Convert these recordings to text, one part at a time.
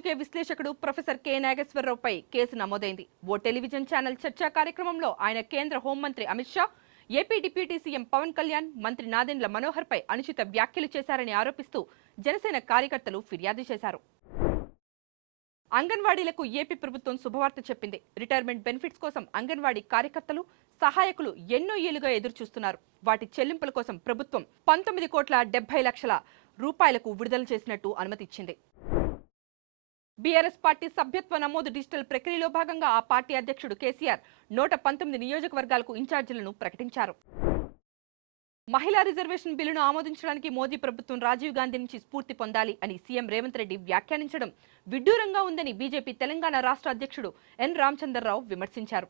రాజకీయ విశ్లేషకుడు professor K నాగేశ్వరరావుపై కేసు నమోదైంది. ఓ టెలివిజన్ ఛానల్ చర్చా కార్యక్రమంలో ఆయన కేంద్ర హోంమంత్రి Amit Shah, AP deputy CM Pawan Kalyan, మంత్రి నాదెండ్ల మనోహర్ పై అనుచిత వ్యాఖ్యలు చేశారని ఆరోపిస్తూ జనసేన కార్యకర్తలు ఫిర్యాదు చేశారు. అంగన్వాడీలకు ఏపీ ప్రభుత్వం శుభవార్త చెప్పింది. రిటైర్మెంట్ బెనిఫిట్స్ కోసం అంగన్వాడీ కార్యకర్తలు, సహాయకులు ఎన్నో ఏళ్లుగా ఎదురుచూస్తున్నారు. వాటి చెల్లింపుల కోసం ప్రభుత్వం 19,70,00,000 రూపాయలకు విడుదల చేసినట్టు అనుమతిచ్చింది. బీఆర్ఎస్ పార్టీ సభ్యత్వ నమోదు డిజిటల్ ప్రక్రియలో భాగంగా ఆ పార్టీ అధ్యక్షుడు కేసీఆర్ 119 నియోజకవర్గాలకు ఇన్ఛార్జీలను ప్రకటించారు. మహిళా రిజర్వేషన్ బిల్లును ఆమోదించడానికి మోదీ ప్రభుత్వం రాజీవ్ గాంధీ నుంచి స్ఫూర్తి పొందాలి అని సీఎం రేవంత్ రెడ్డి వ్యాఖ్యానించడం విడ్డూరంగా ఉందని బీజేపీ తెలంగాణ రాష్ట్ర అధ్యక్షుడు ఎన్ రామచంద్రరావు విమర్శించారు.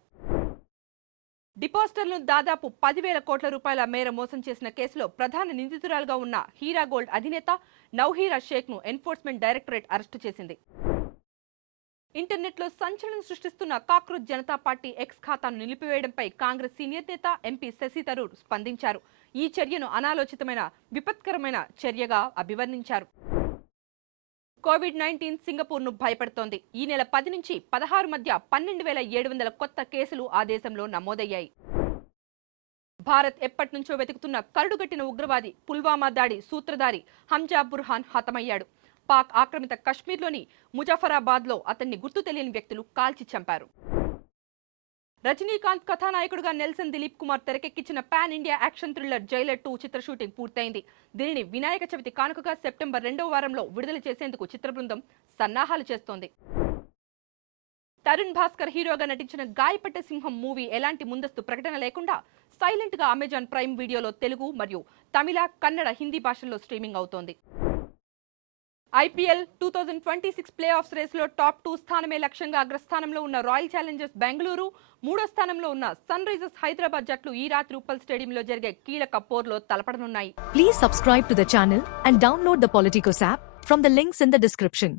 డిపాజిటర్లను దాదాపు 10,000 కోట్ల రూపాయల మేర మోసం చేసిన కేసులో ప్రధాన నిందితురాలుగా ఉన్న హీరా గోల్డ్ అధినేత నౌహీరా షేక్ ను ఎన్ఫోర్స్మెంట్ డైరెక్టరేట్ అరెస్టు చేసింది. ఇంటర్నెట్ లో సంచలనం సృష్టిస్తున్న కాక్రోచ్ జనతా పార్టీ ఎక్స్ ఖాతాను నిలిపివేయడంపై కాంగ్రెస్ సీనియర్ నేత ఎంపీ శశి థరూర్ స్పందించారు. ఈ చర్యను అనాలోచితమైన, విపత్కరమైన చర్యగా అభివర్ణించారు. కోవిడ్-19 సింగపూర్ ను భయపెడుతోంది. ఈ నెల 10 నుంచి 16 మధ్య 12,700 కొత్త కేసులు ఆ దేశంలో నమోదయ్యాయి. భారత్ ఎప్పటి నుంచో వెతుకుతున్న కరుడుగట్టిన ఉగ్రవాది పుల్వామా దాడి సూత్రధారి హంజా బుర్హాన్ హతమయ్యాడు. పాక్ ఆక్రమిత కశ్మీర్లోని ముజఫరాబాద్ లో అతన్ని గుర్తు తెలియని వ్యక్తులు కాల్చి చంపారు. రజనీకాంత్ కథానాయకుడుగా నెల్సన్ దిలీప్ కుమార్ తెరకెక్కించిన pan India action thriller Jailer 2 చిత్ర షూటింగ్ పూర్తయింది. దీనిని వినాయక చవితి కానుకగా సెప్టెంబర్ 2వ వారంలో విడుదల చేసేందుకు చిత్ర బృందం సన్నాహాలు చేస్తోంది. తరుణ్ భాస్కర్ హీరోగా నటించిన గాయపట్ట సింహం మూవీ ఎలాంటి ముందస్తు ప్రకటన లేకుండా సైలెంట్ గా అమెజాన్ ప్రైమ్ వీడియోలో తెలుగు మరియు తమిళ, కన్నడ, హిందీ భాషల్లో స్ట్రీమింగ్ అవుతోంది. ఐపీఎల్ 2026 ప్లే ఆఫ్స్ రేసులో టాప్ 2 స్థానమే లక్ష్యంగా అగ్రస్థానంలో ఉన్న రాయల్ ఛాలెంజర్స్ బెంగళూరు, 3వ స్థానంలో ఉన్న సన్ రైజర్స్ హైదరాబాద్ జట్లు ఈ రాత్రి ఉప్పల్ స్టేడియంలో జరిగే కీలక పోర్లో తలపడనున్నాయి. Please subscribe to the channel and download the Politicos app from the links in the description.